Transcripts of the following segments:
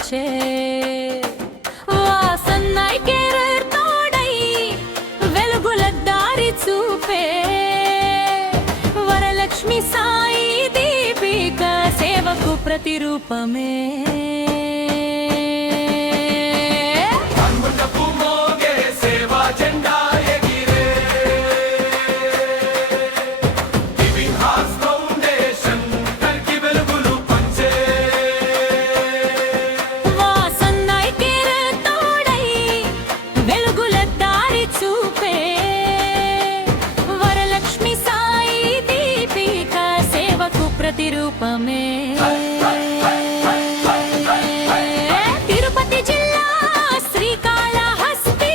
పంచే వాసన్నైకేర్ తోడై వెలుగుల దారి చూపే వరలక్ష్మి సాయి దీపిక సేవకు ప్రతిరూపమే ప్రతిరూపమే తిరుపతి జిల్లా శ్రీకాళహస్తి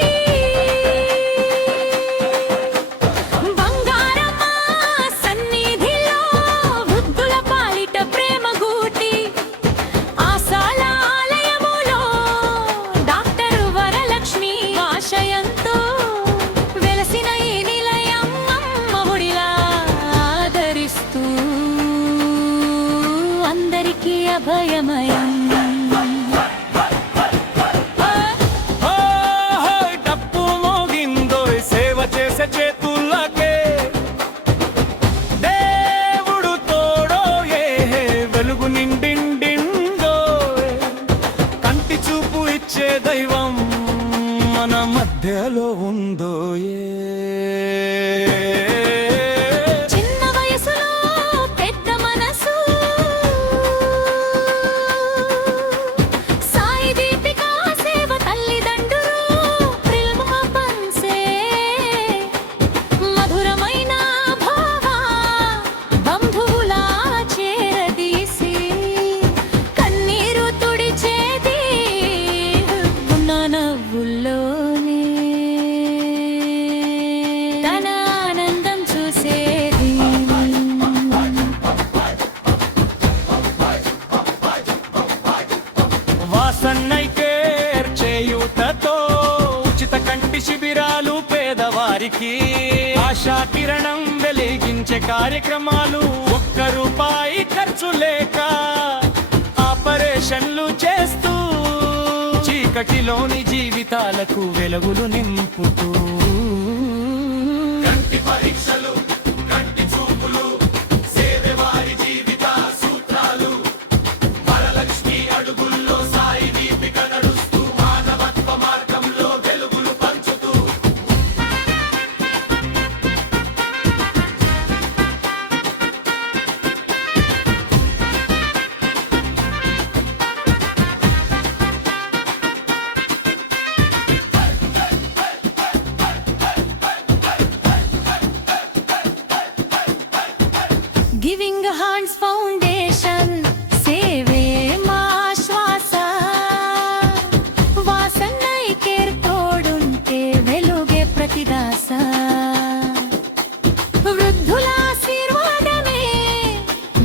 బంగారమ్మ సన్నిధిలో వృద్ధుల పాలిట ప్రేమ గూటి ఆశాల ఆలయములో డాక్టర్ వరలక్ష్మి ఆశయంతో వెలసిన ఈ నిలయం అమ్మఒడిలా ఆదరిస్తూ అందరికీ అభయమయం డప్పు మోగిందో సేవ చేసే చేతులకే దేవుడు తోడో వెలుగు నిండిండిందో కంటి చూపు ఇచ్చే దైవం మన మధ్యలో ఉందో వాసన్నైకేర్ చేయూతతో ఉచిత కంటి శిబిరాలు పేదవారికి ఆశా కిరణం వెలిగించే కార్యక్రమాలు ₹1 ఖర్చు లేక ఆపరేషన్లు చేస్తూ చీకటిలోని జీవితాలకు వెలుగులు నింపుతూ కంటి పరీక్షలు కంటి చూపులు సేవవారి జీవిత సూత్రాలు వరలక్ష్మి అడుగుల్లో సాయి దీపిక నడుస్తూ మానవత్వ మార్గంలో వెలుగులు పంచుతూ గివింగ్ హ్యాండ్స్ ఫౌండేషన్ సేవే మా శ్వాస వాసన్నైకేర్ తోడుంటే వెలుగే ప్రతిదాస వృద్ధుల ఆశీర్వాదమే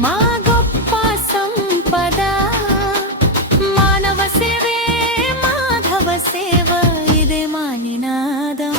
మా గొప్ప సంపద మానవ సేవే మాధవ సేవ ఇదే మా నినాదం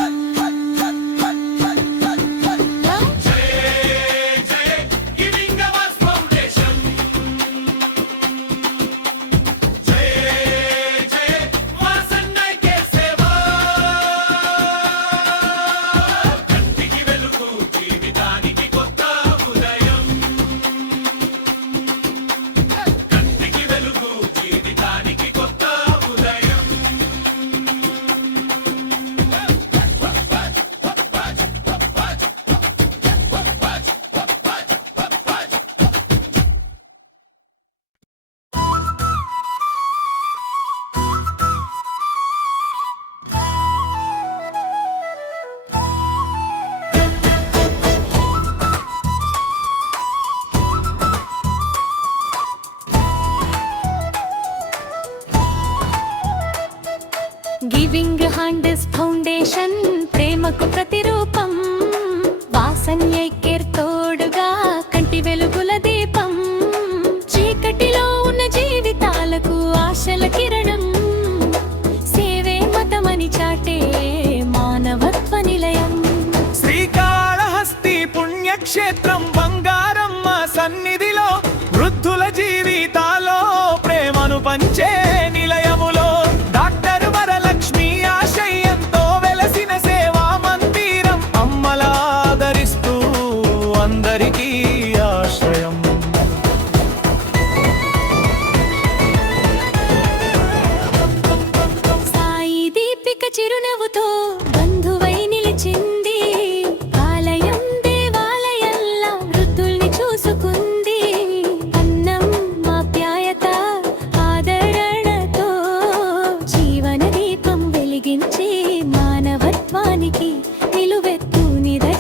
గివింగ్ హ్యాండ్స్ ఫౌండేషన్ ప్రేమకు ప్రతిరూపం వాసన్నైకేర్ తోడుగా కంటి వెలుగుల దీపం చీకటిలో ఉన్న జీవితాలకు ఆశల కిరణం సేవే మతమని చాటే మానవత్వ నిలయం శ్రీకాళహస్తి పుణ్యక్షేత్రం బంగారమ్మ సన్నిధిలో వృద్ధుల జీవితాల్లో ప్రేమను పంచే నిలయం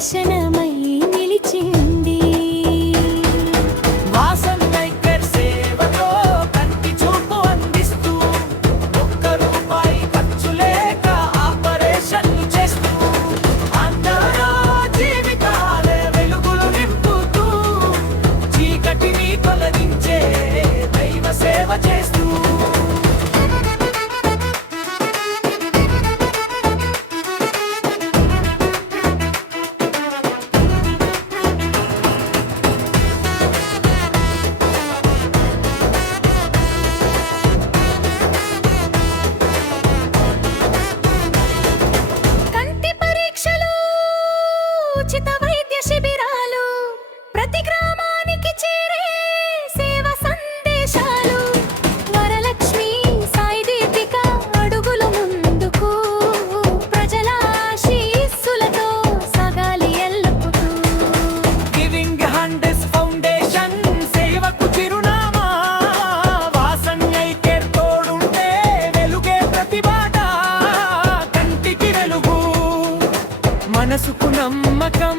నిదర్శనమై నిలిచింది. వాసన్నై కేర్ సేవతో కంటి చూపు అందిస్తూ ఒక్క రూపాయి ఖర్చు లేక ఆపరేషన్లు చేస్తూ అందరూ జీవితాలే వెలుగులు నింపుతూ చీకటిని తొలగించే దైవ సేవ చేస్తూ కంటి పరీక్షలు, ఉచిత వైద్య శిబిరాలు, ప్రతి గ్రామానికి చేరే సేవ సందేశాలు. వరలక్ష్మి సాయి దీపిక అడుగులు ముందుకు, ప్రజల ఆశీస్సులతో సాగాలి ఎల్లప్పుడూ. గివింగ్ హ్యాండ్స్ ఫౌండేషన్ సేవకు చిరునామా. వాసన్యై కేర్ తోడుంటే వెలుగే ప్రతిబాట. కంటికి వెలుగు, మనసుకు నమ్మకం.